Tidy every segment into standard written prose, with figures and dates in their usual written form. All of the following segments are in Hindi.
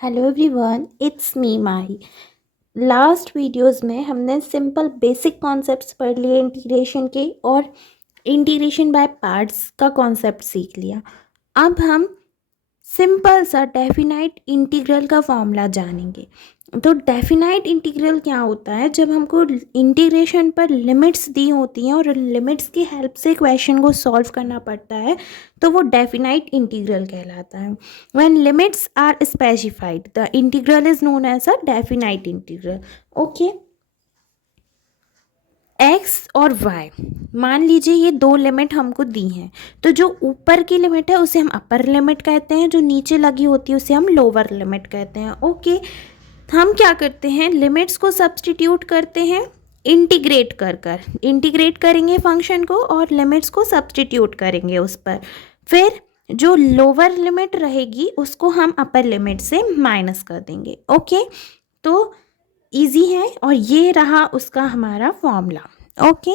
Hello everyone, it's me Mahi. Last videos में हमने सिंपल बेसिक कॉन्सेप्ट्स पढ़ लिए इंटीग्रेशन के और इंटीग्रेशन बाय पार्ट्स का कॉन्सेप्ट सीख लिया। अब हम सिंपल सा डेफिनाइट इंटीग्रल का फॉर्मूला जानेंगे। तो डेफिनाइट इंटीग्रल क्या होता है? जब हमको इंटीग्रेशन पर लिमिट्स दी होती हैं और लिमिट्स की हेल्प से क्वेश्चन को सॉल्व करना पड़ता है तो वो डेफिनाइट इंटीग्रल कहलाता है। When limits are specified the integral is known as a definite integral. Okay, x और वाई, मान लीजिए ये दो लिमिट हमको दी हैं, तो जो ऊपर की लिमिट है उसे हम अपर लिमिट कहते हैं, जो नीचे लगी होती है उसे हम लोअर लिमिट कहते हैं। ओके, हम क्या करते हैं, लिमिट्स को सब्सटीट्यूट करते हैं इंटीग्रेट कर कर इंटीग्रेट करेंगे फंक्शन को और लिमिट्स को सब्सटीट्यूट करेंगे उस पर। फिर जो लोअर लिमिट रहेगी उसको हम अपर लिमिट से माइनस कर देंगे। ओके, तो इजी है और ये रहा उसका हमारा फॉर्मूला। ओके,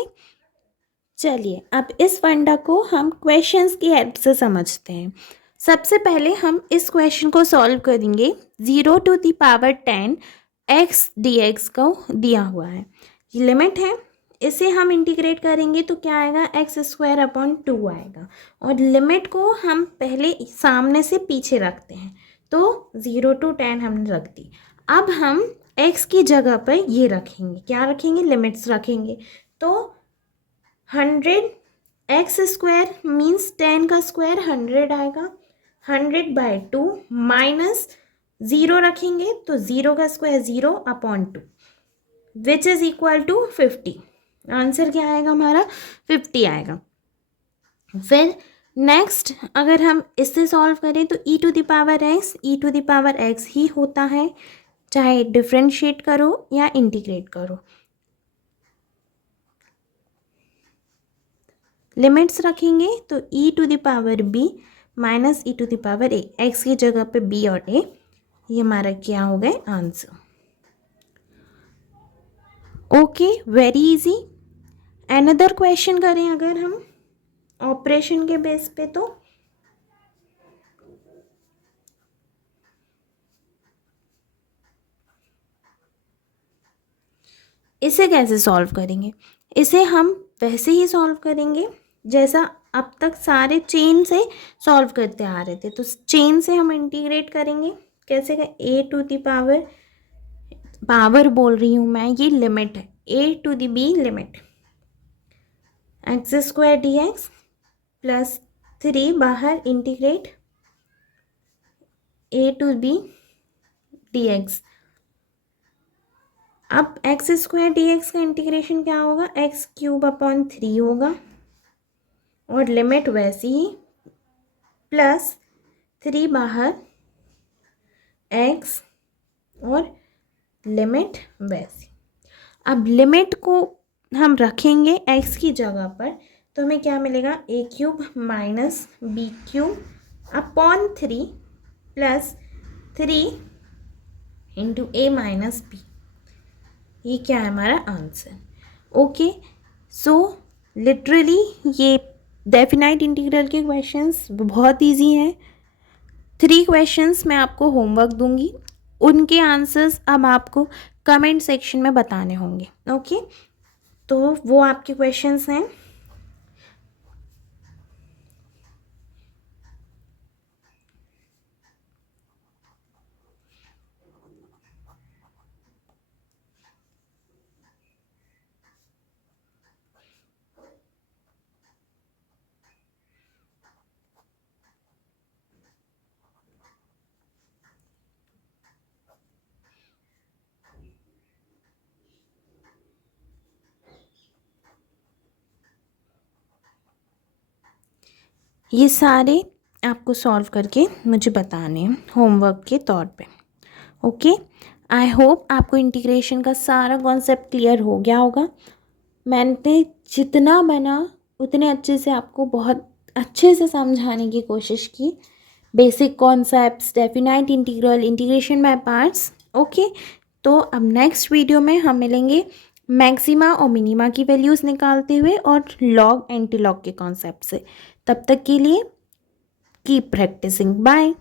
चलिए अब इस फंडा को हम क्वेश्चंस की हेल्प से समझते हैं। सबसे पहले हम इस क्वेश्चन को सॉल्व करेंगे। 0⁻10 x dx को दिया हुआ है, ये लिमिट है, इसे हम इंटीग्रेट करेंगे तो क्या आएगा, x²/2 आएगा। और लिमिट को हम पहले सामने से पीछे रखते हैं, तो 0 to 10 हमने रख दी। अब हम x की जगह पर ये रखेंगे, क्या रखेंगे, लिमिट्स रखेंगे। तो 100x² मीन्स 10 का स्क्वायर 100 आएगा, 100/2 माइनस 0 रखेंगे तो 0 का square 0/2 which is equal to 50। Answer क्या आएगा हमारा, 50 आएगा। फिर नेक्स्ट अगर हम इससे सॉल्व करें तो e⁻x ही होता है, चाहे डिफ्रेंशिएट करो या इंटीग्रेट करो। लिमिट्स रखेंगे तो e⁻b माइनस e⁻a, x की जगह पे b और a, ये हमारा क्या हो गए answer. Okay, very easy. Another question करें अगर हम ऑपरेशन के बेस पे, तो इसे कैसे सॉल्व करेंगे, इसे हम वैसे ही सॉल्व करेंगे जैसा अब तक सारे चेन से सॉल्व करते आ रहे थे। तो चेन से हम इंटीग्रेट करेंगे कैसे, पावर बोल रही हूँ मैं, ये लिमिट है, a⁻b limit x² dx plus 3 बाहर इंटीग्रेट a⁻b dx। अब x² dx का इंटीग्रेशन क्या होगा, x³/3 होगा और लिमिट वैसी ही प्लस 3 बाहर x और लिमिट वैसी। अब लिमिट को हम रखेंगे x की जगह पर तो हमें क्या मिलेगा, a³ minus b³/3 plus 3 into a minus b, ये क्या है हमारा आंसर। ओके, सो लिटरली ये डेफिनाइट इंटीग्रल के क्वेश्चंस बहुत इजी हैं। 3 क्वेश्चंस मैं आपको होमवर्क दूंगी, उनके आंसर्स अब आपको कमेंट सेक्शन में बताने होंगे। ओके, तो वो आपके क्वेश्चंस हैं। ये सारे आपको सॉल्व करके मुझे बताने हैं होमवर्क के तौर पे। ओके, आई होप आपको इंटीग्रेशन का सारा कॉन्सेप्ट क्लियर हो गया होगा। मैंने जितना बना उतने अच्छे से आपको बहुत अच्छे से समझाने की कोशिश की। Basic concepts, definite integral, integration by parts. Okay, तो अब नेक्स्ट वीडियो में हम मिलेंगे मैक्सिमा और मिनिमा की वैल्यूज़ निकालते हुए और लॉग एंटी लॉग के कॉन्सेप्ट से। तब तक के लिए कीप प्रैक्टिसिंग, बाय।